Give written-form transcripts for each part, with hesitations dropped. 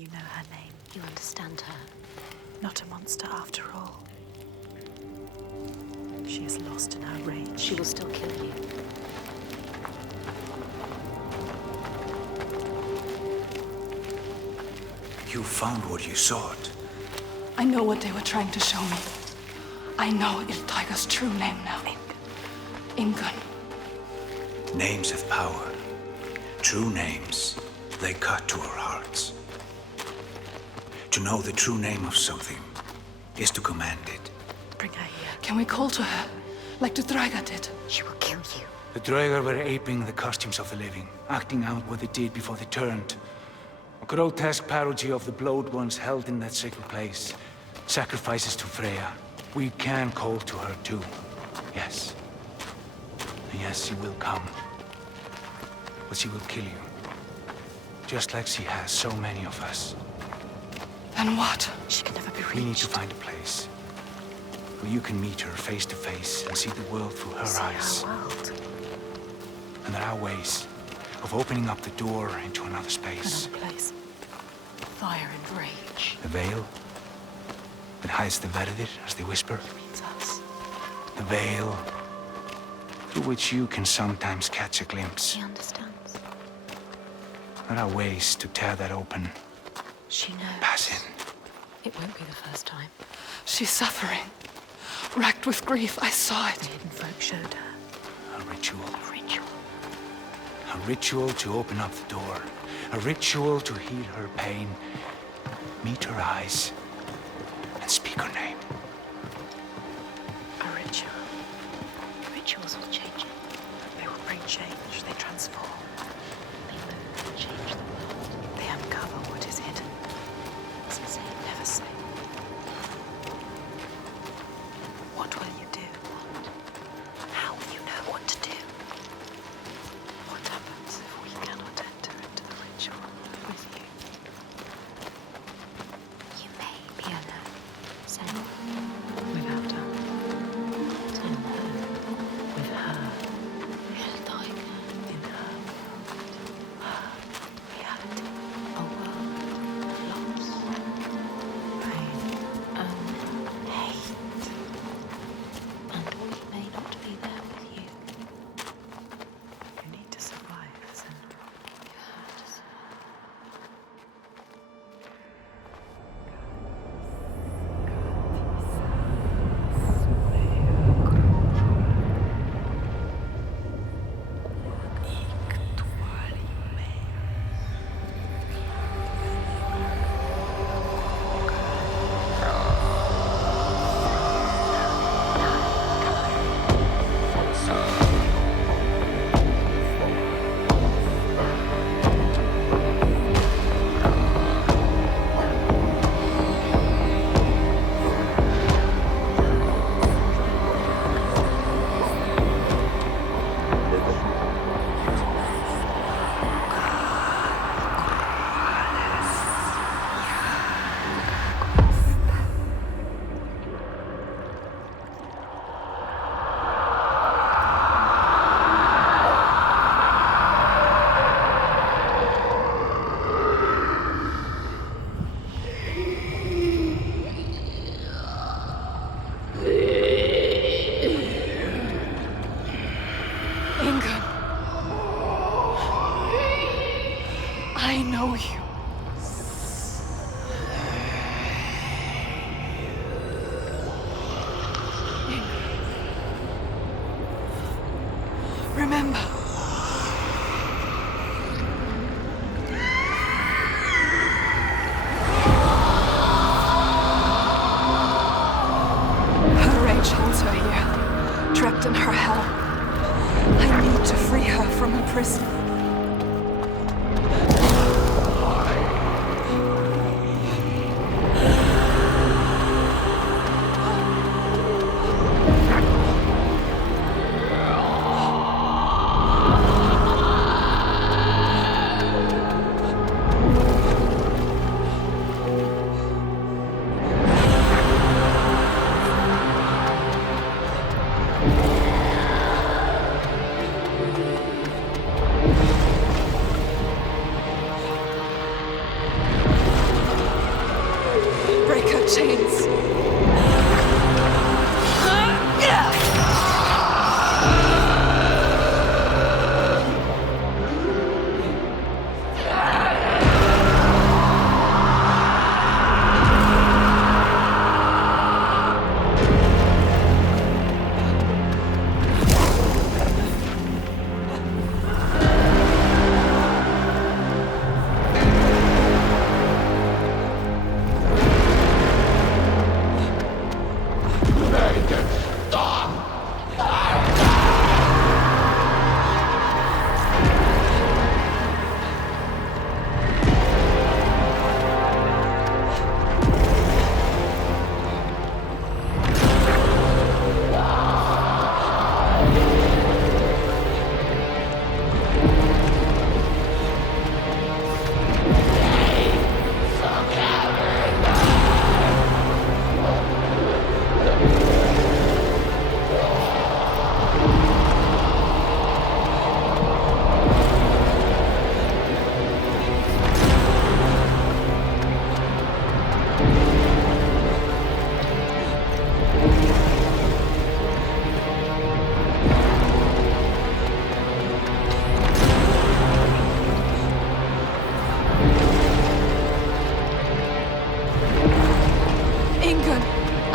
You know her name. You understand her. Not a monster after all. She is lost in her rage. She will still kill you. You found what you sought. I know what they were trying to show me. I know Il Tiger's true name now. Ingun. Names have power. True names, they cut to our hearts. To know the true name of something is to command it. Bring her here. Can we call to her, like the Draga did? She will kill you. The Draeger were aping the costumes of the living, acting out what they did before they turned. A grotesque parody of the blowed ones held in that sacred place. Sacrifices to Freya. We can call to her too. Yes. Yes, she will come. But she will kill you. Just like she has so many of us. Then what? She can never be reached. We need to find a place where you can meet her face to face and see the world through her eyes. Our world. And there are ways of opening up the door into another space. Another place. Fire and rage. The veil that hides the Verdir, as they whisper. Reads us. The veil through which you can sometimes catch a glimpse. She understands. There are ways to tear that open. She knows. Pass in. It won't be the first time. She's suffering. Racked with grief, I saw The it. hidden folk showed her. A ritual. A ritual. A ritual to open up the door. A ritual to heal her pain. Meet her eyes and speak her name. A ritual. Rituals will change it. They will bring change. They transform. They move and change the world. They uncover what is hidden. As I say, Never say. What will you do? How will you know what to do? What happens if we cannot enter into the ritual with you? you may be alone. Senua. break her chains.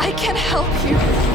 I can help you.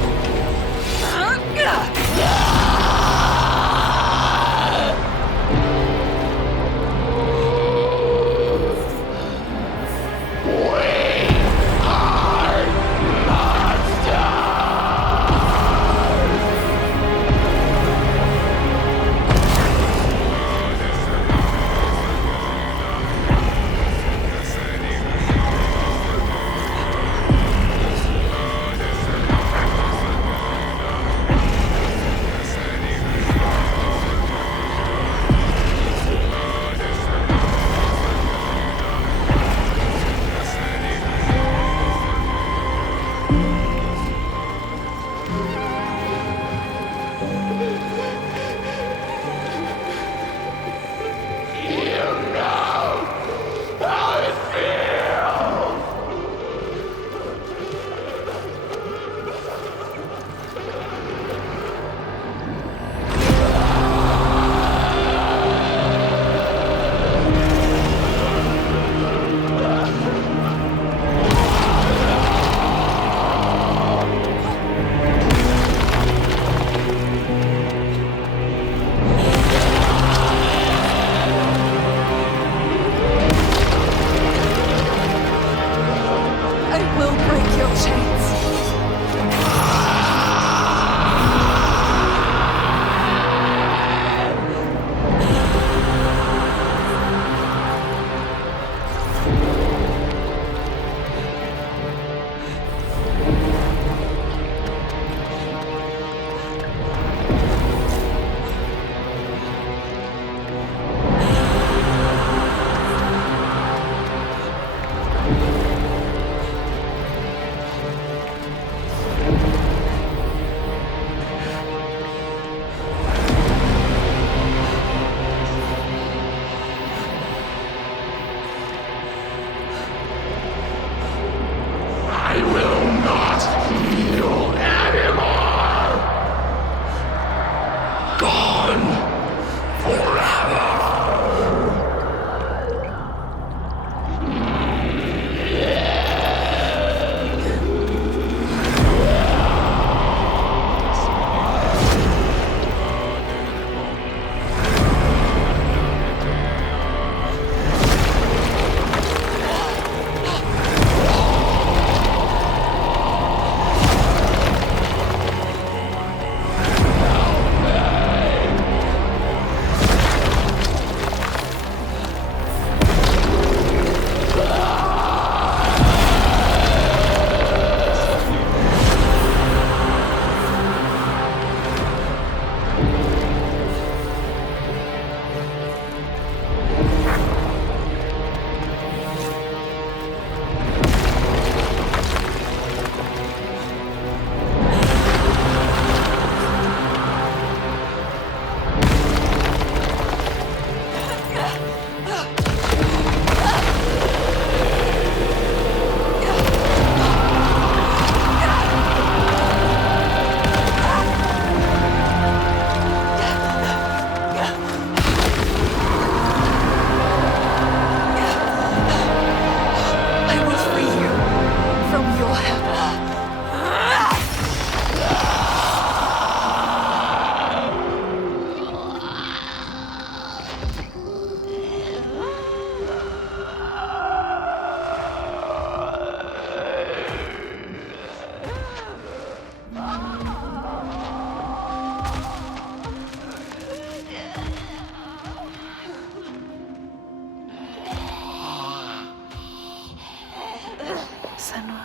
Senua.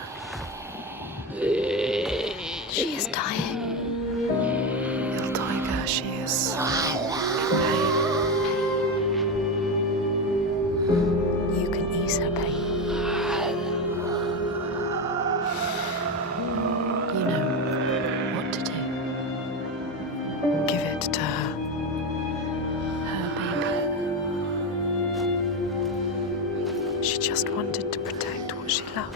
She is dying. Il Tiger, she is in pain. You can ease her pain. You know what to do. Give it to her. Her baby. She just wanted to protect what she loved.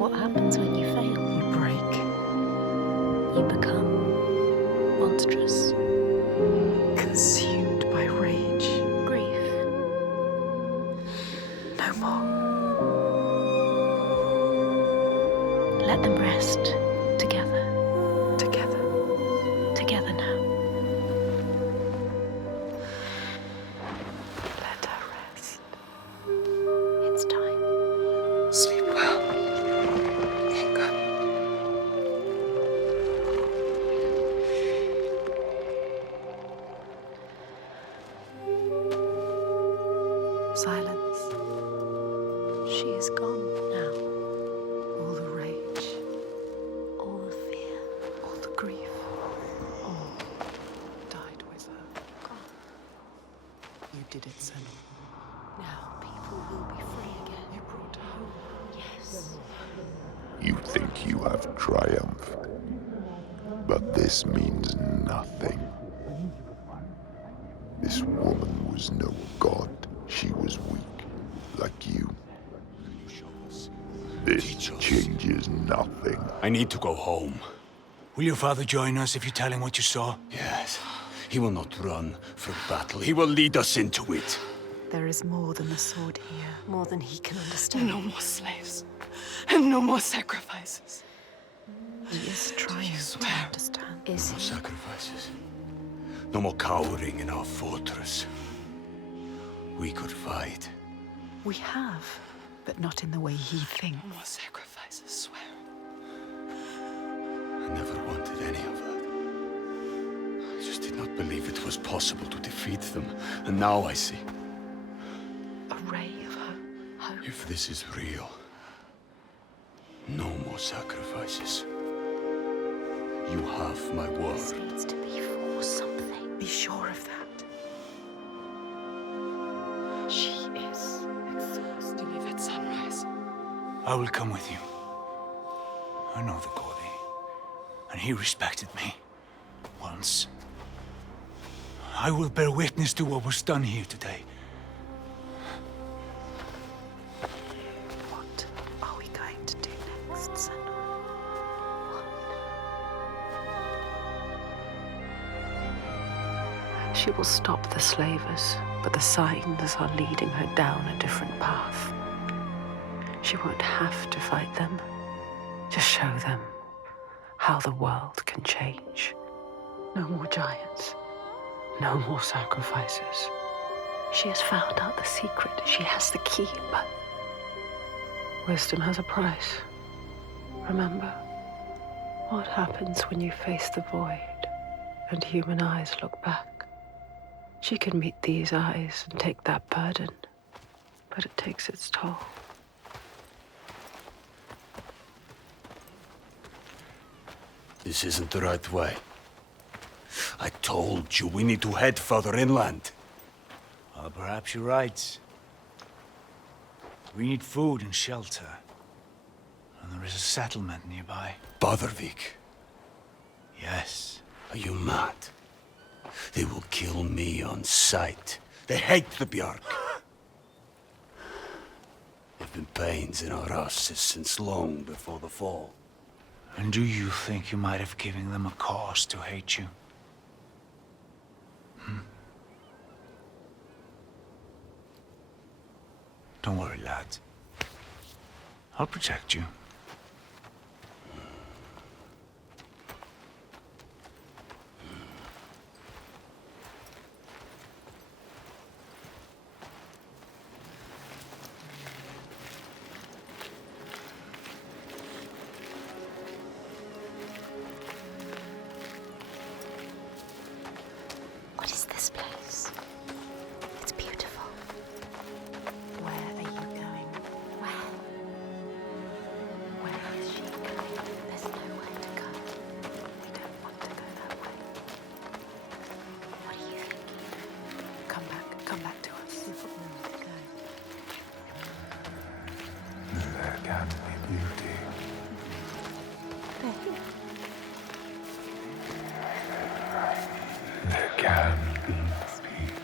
What happens when you fail? You break. You become monstrous. Consumed by rage. Grief. No more. Let them rest together. Together. Together now. Let her rest. It's time. Sleep well. Inga. Silence. She is gone. Now. All the rage, All the fear. all the grief, all died with her. You did it, Senua. Now people will be free again. You brought her home. Yes. You think you have triumphed, but this means nothing. This woman was no god. She was weak, like you. This changes nothing. I need to go home. Will your father join us if you tell him what you saw? Yes. He will not run from battle. He will lead us into it. There is more than the sword here. More than he can understand. No more slaves. And no more sacrifices. He is trying to swear? understand. Is No he? sacrifices. No more cowering in our fortress. We could fight. We have, but not in the way he No thinks. more sacrifices, swear. I never wanted any of that. I just did not believe it was possible to defeat them. And now I see. A ray of hope. If this is real, no more sacrifices. You have my This word. needs to be for something. Be sure of that. She is Let's leave at sunrise. I will come with you. I know the Godi, and he respected me. Once. I will bear witness to what was done here today. What are we going to do next, Senua? She will stop the slavers, but the signs are leading her down a different path. She won't have to fight them. Just show them how the world can change. No more giants. No more sacrifices. She has found out the secret. She has the key, but wisdom has a price. Remember, what happens when you face the void and human eyes look back? She can meet these eyes and take that burden, but it takes its toll. This isn't the right way. I told you we need to head further inland. Well, perhaps you're right. We need food and shelter. And there is a settlement nearby. Bothervik, Yes. are you mad? They will kill me on sight. They hate the Bjark. There've been pains in our asses since long before the fall. And do you think you might have given them a cause to hate you? Don't worry, lad. I'll protect you. What is this place? It's beautiful. Where are you going? can be beauty. There can be peace.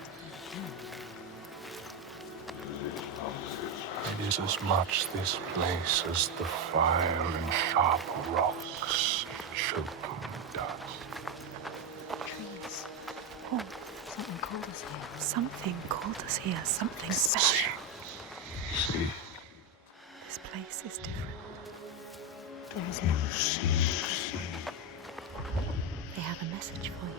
It is as much this place as the fire and sharp rocks choking dust. Trees. Oh, something called us here. Something called us here. Something special. See, This place is different. There is you no... see. They have a message for you.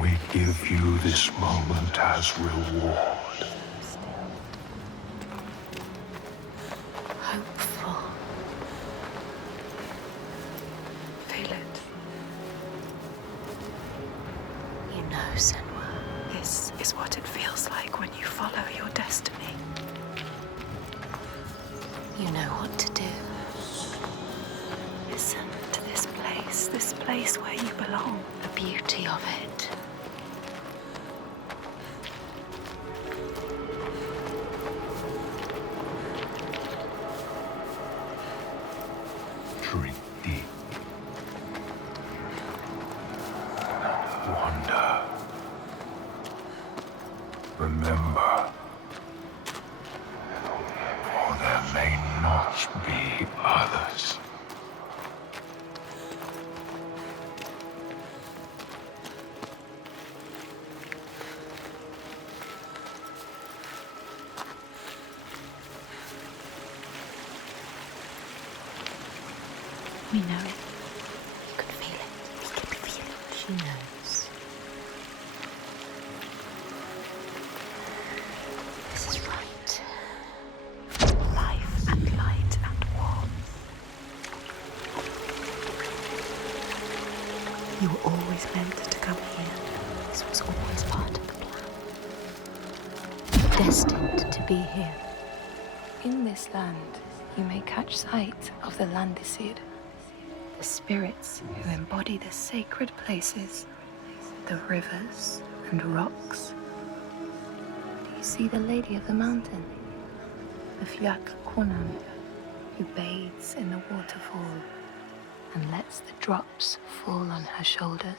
We give you this moment as reward. Hopeful. Feel it. You know, Senua. This is what it feels like when you follow your destiny. You know what to do. Listen to this place where you belong. The beauty of it. Drink deep. Wonder. Remember. For there may not be others. We know it. You can feel it. We can feel it. She knows. This is right. Life and light and warmth. You were always meant to come here. This was always part of the plan. Destined to be here. In this land, you may catch sight of the Landesir, the spirits who embody the sacred places, the rivers and rocks. Do you see the Lady of the Mountain, the Fliak Kunan, who bathes in the waterfall and lets the drops fall on her shoulders?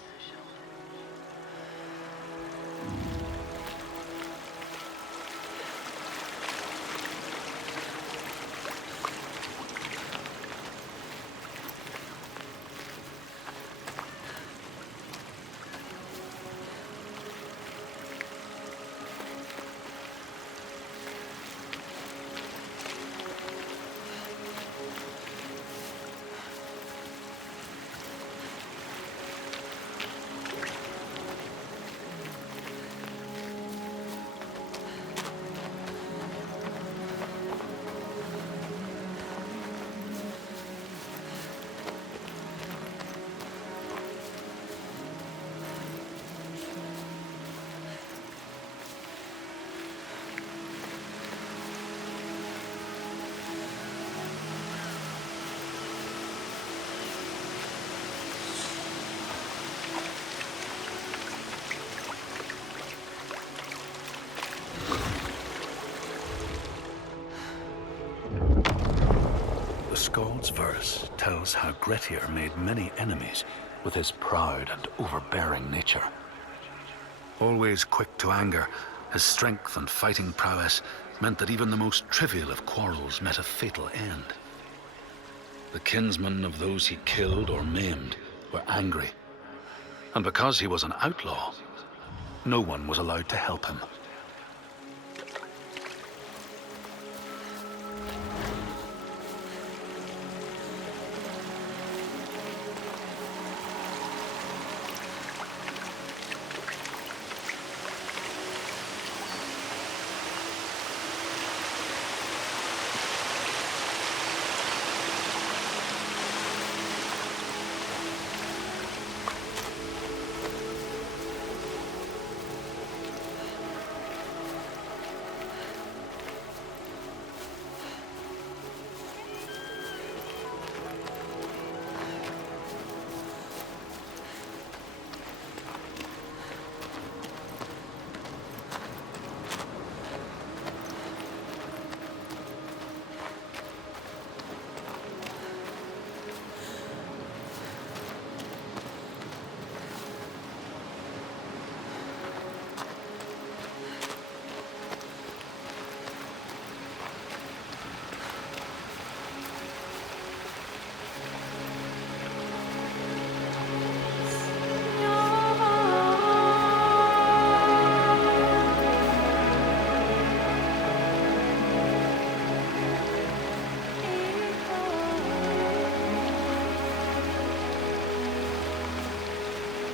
The Skald's verse tells how Grettir made many enemies with his proud and overbearing nature. Always quick to anger, his strength and fighting prowess meant that even the most trivial of quarrels met a fatal end. The kinsmen of those he killed or maimed were angry, and because he was an outlaw, no one was allowed to help him.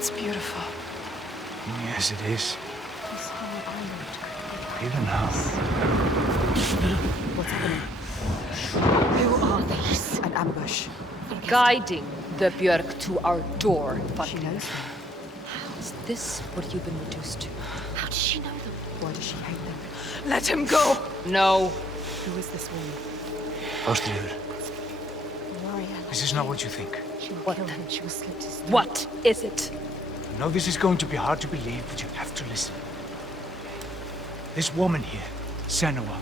It's beautiful. Yes, it is. This whole island. Even now. What's happening? Who are these? An ambush. Guiding the Björk to our door. She knows them. Is this what you've been reduced to? How does she know them? Why does she hate them? Let him go! No. Who is this woman? Ástríður, Warrior. this is not what you think. She will What kill then? him. She will slit his throat. What is it? I know this is going to be hard to believe, but you have to listen. This woman here, Senua,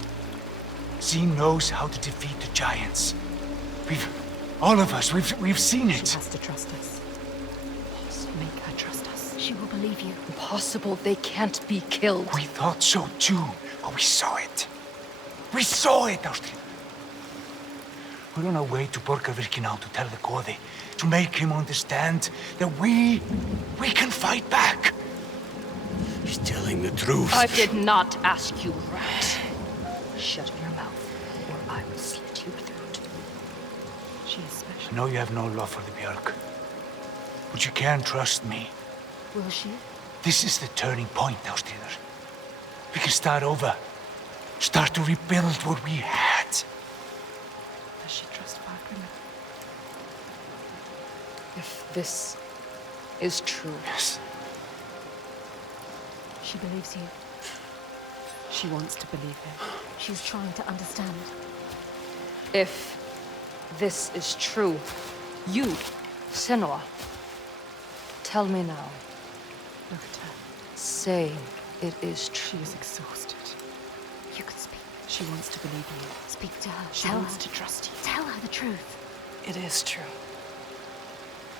she knows how to defeat the giants. All of us, we've seen She it. has to trust us. Make her trust us. She will believe you. Impossible. They can't be killed. We thought so too, but we saw it. We saw it, Ástríður. We're on our way to Borgarvirki now to tell the Goði, to make him understand that we can fight back. She's telling the truth. I did not ask you, rat. Shut your mouth, or I will slit your throat. She is special. I know you have no love for the Björk, but you can trust me. Will she? This is the turning point, Ástríður. We can start over. Start to rebuild what we had. Does she trust Barkman? If this is true, Yes. She believes you. She wants to believe him. She's trying to understand. if this is true, you, Senua, tell me now. Look at her. Say it is She true. is exhausted. You can speak. She wants to believe you. Speak to her. She wants to trust you. Tell her the truth. It is true.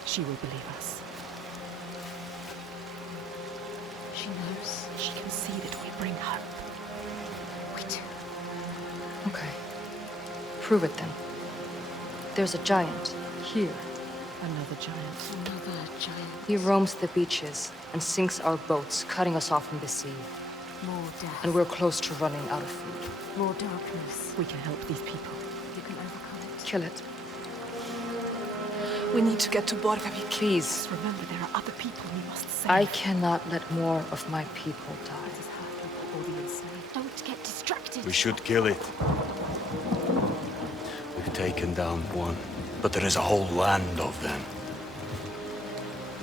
She will believe us. She knows. She can see that we bring hope. We do. Okay. Prove it then. There's a giant here. Another giant. Another giant. He roams the beaches and sinks our boats, cutting us off from the sea. More death. And we're close to running out of food. More darkness. We can help these people. You can overcome it. Kill it. We need to get to Borgarvik. Please. Remember, there are other people we must save. I cannot let more of my people die. This is her people or the enslaved. Don't get distracted. We should kill it. We've taken down one, but there is a whole land of them.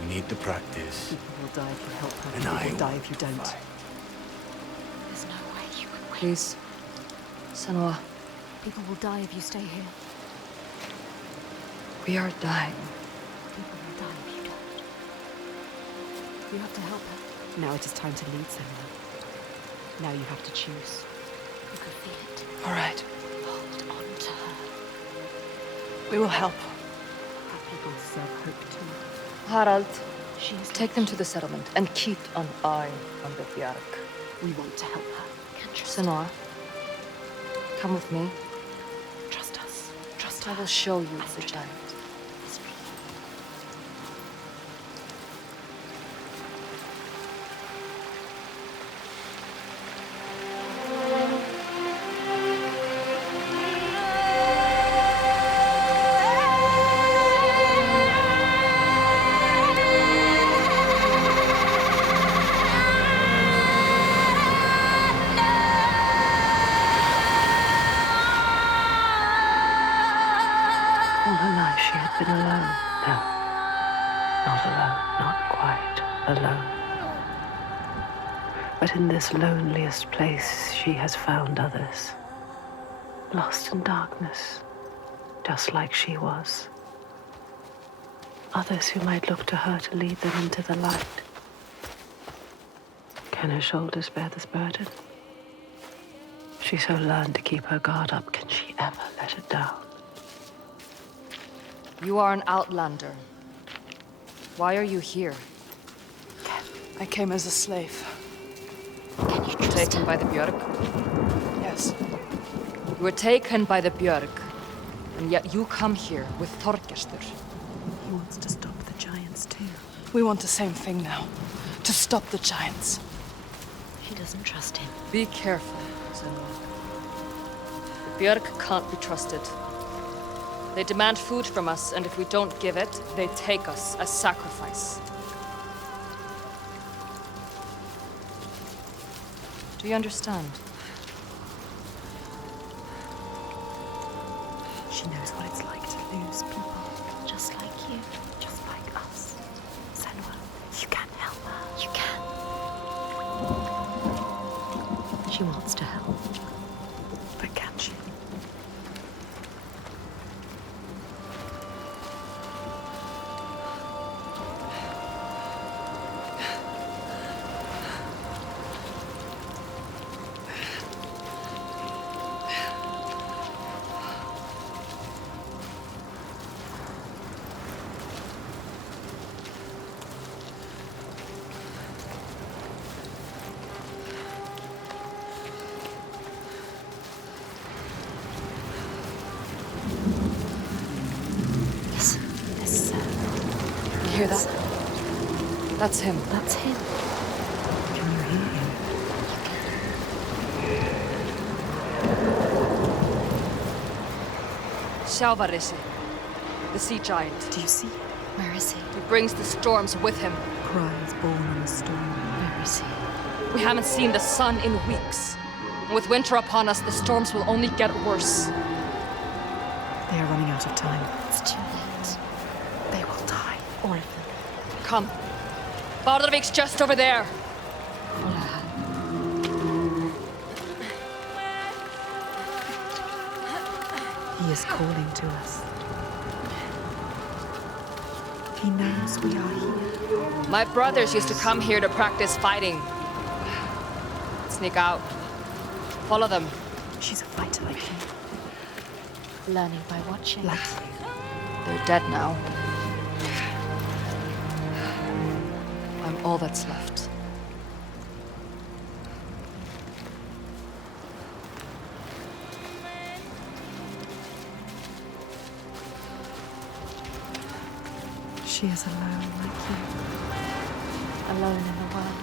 We need to practice. People will die if you help her. And People I will die want if you to don't. fight. There's no way you can win. Please. Senua, People will die if you stay here. we are dying. People will die if you don't. You have to help her. Now it is time to lead Senua. Now you have to choose. You can feel it. All right. Hold on to her. We will help. Our people deserve hope too. Harald, She is take them to the settlement and keep an eye on the Bjark. We want to help her. Can trust her. Senua, come with me. Trust us. Trust I her. will show you the Astrid. giant. Astrid. All her life she had been alone. No, not alone, not quite alone. But in this loneliest place she has found others, lost in darkness, just like she was. Others who might look to her to lead them into the light. Can her shoulders bear this burden? She so learned to keep her guard up, can she ever let it down? You are an outlander. Why are you here? I came as a slave. Taken by the Björk? Yes. You were taken by the Björk, and yet you come here with Þorgestur. He wants to stop the giants too. We want the same thing now. To stop the giants. She doesn't trust him. Be careful, Senua. The Björk can't be trusted. They demand food from us, and if we don't give it, they take us as sacrifice. Do you understand? She knows what it's like to lose people. Just like you. Just like us. Senua, you can help her. You can. She wants to help. But can she? You hear that? That's him. That's him. Can you hear him? Xiaovarishi, the sea giant. Do you see? Where is he? He brings the storms with him. Cries born in the storm. Where is he? We haven't seen the sun in weeks. And with winter upon us, the storms will only get worse. They are running out of time. It's too late. They will die. All of them. Come. Bardalvik's just over there. Follow her. He is calling to us. He knows we are here. My brothers used to come here to practice fighting. Sneak out. Follow them. She's a fighter like you. Learning by watching. Like you. They're dead now. I'm all that's left. She is alone like you. Alone in the world.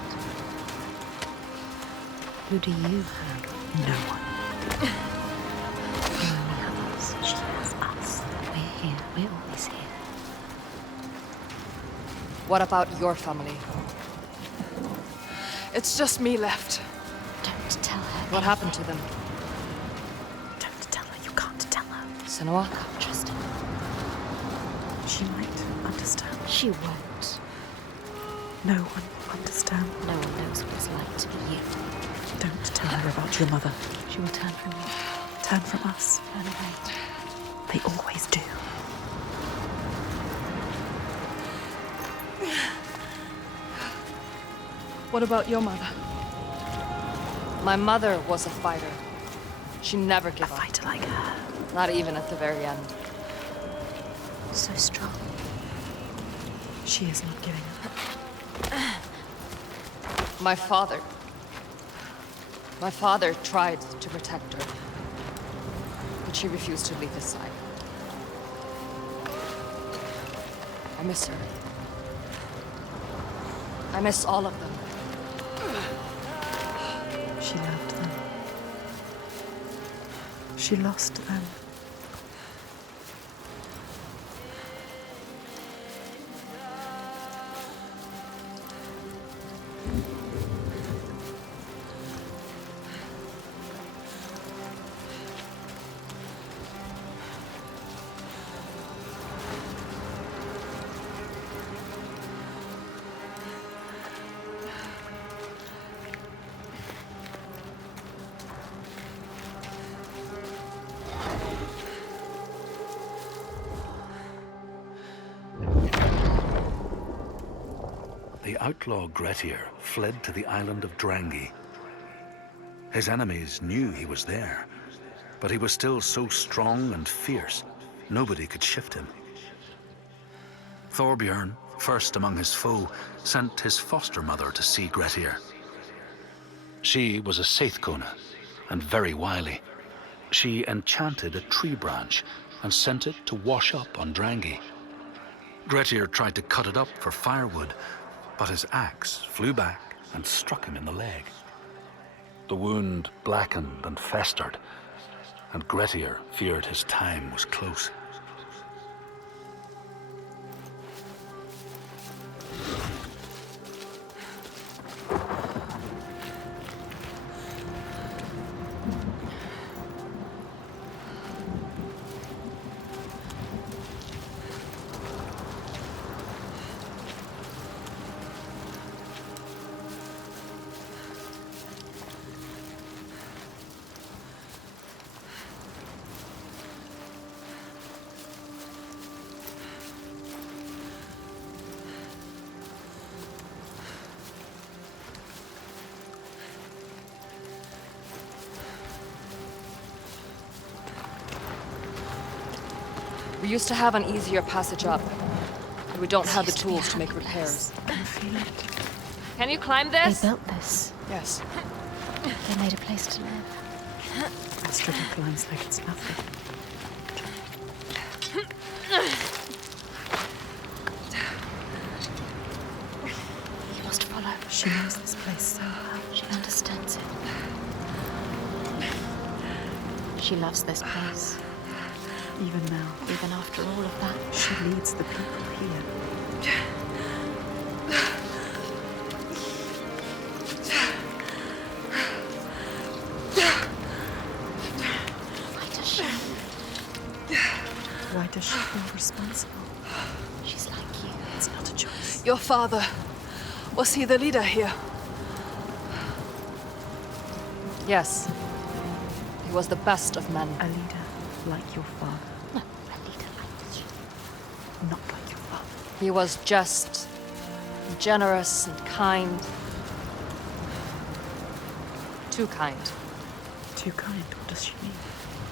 Who do you have? No one. Only others. She has us. We're here. We're always here. What about your family? It's just me left. Don't tell her. What happened to them? Don't tell her. You can't tell her. Senua? Can't trust her. She might understand. She won't. No one will understand. No one knows what it's like to be you. Don't tell her about your mother. She will turn from you. Turn from us. Turn away. They always do. What about your mother? My mother was a fighter. She never A gave up. fighter like her. Not even at the very end. So strong. She is not giving up. My father. My father tried to protect her. But she refused to leave his side. I miss her. I miss all of them. She loved them. She lost them. The outlaw Grettir fled to the island of Drangi. His enemies knew he was there, but he was still so strong and fierce, nobody could shift him. Thorbjorn, first among his foe, sent his foster mother to see Grettir. She was a Seithkona and very wily. She enchanted a tree branch and sent it to wash up on Drangi. Grettir tried to cut it up for firewood, but his axe flew back and struck him in the leg. The wound blackened and festered, and Grettir feared his time was close. We used to have an easier passage up, but we don't have the tools to make repairs. I can feel it. Can you climb They this? built this. Yes. They made a place to live. Astrid climbs like it's nothing. You must follow. She knows this place so well. She understands it. She loves this place. Even now, Even after all of that. she leads the people here. Why does she? Why does she feel responsible? She's like you. It's not a choice. Your father, was he the leader here? Yes. He was the best of men. A leader like your father, No, a leader like you. not like your father. He was just, generous and kind. Too kind. Too kind, what does she mean?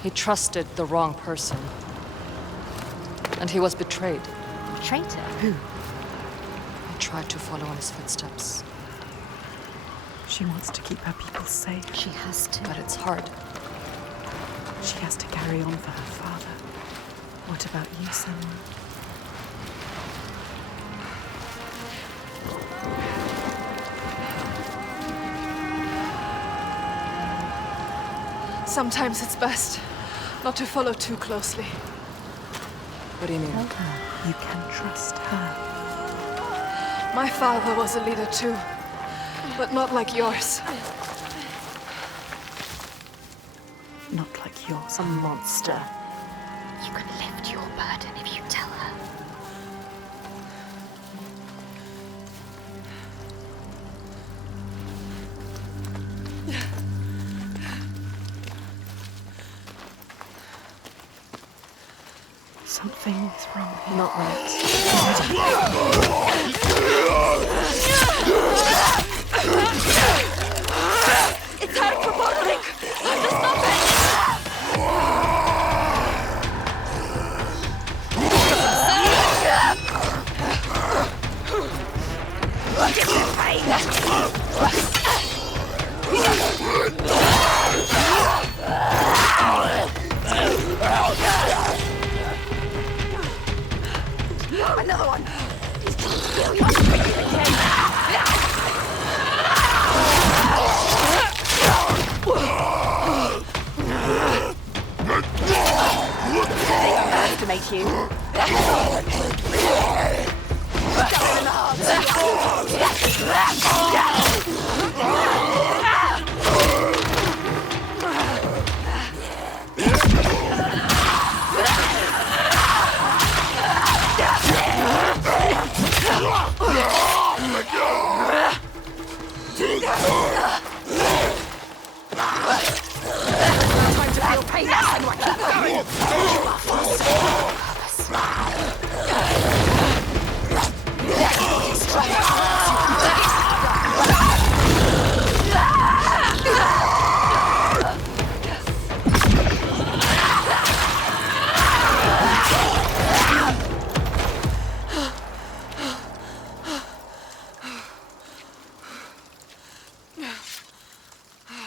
He trusted the wrong person. And he was betrayed. Traitor. Who? He tried to follow in his footsteps. She wants to keep her people safe. She has to. But it's hard. She has to carry on for her father. What about you, Senua? Sometimes it's best not to follow too closely. What do you mean? Tell her you can trust her. My father was a leader too, but not like yours. Not like yours, a monster. You can lift your burden if you tell her. Something is wrong here. Not right. It's hard for bottling! I have to stop Another one! They underestimate you. Time to feel pain,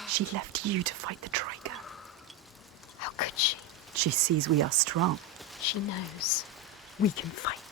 She left you to fight the Troika. How could she? She sees we are strong. She knows. We can fight.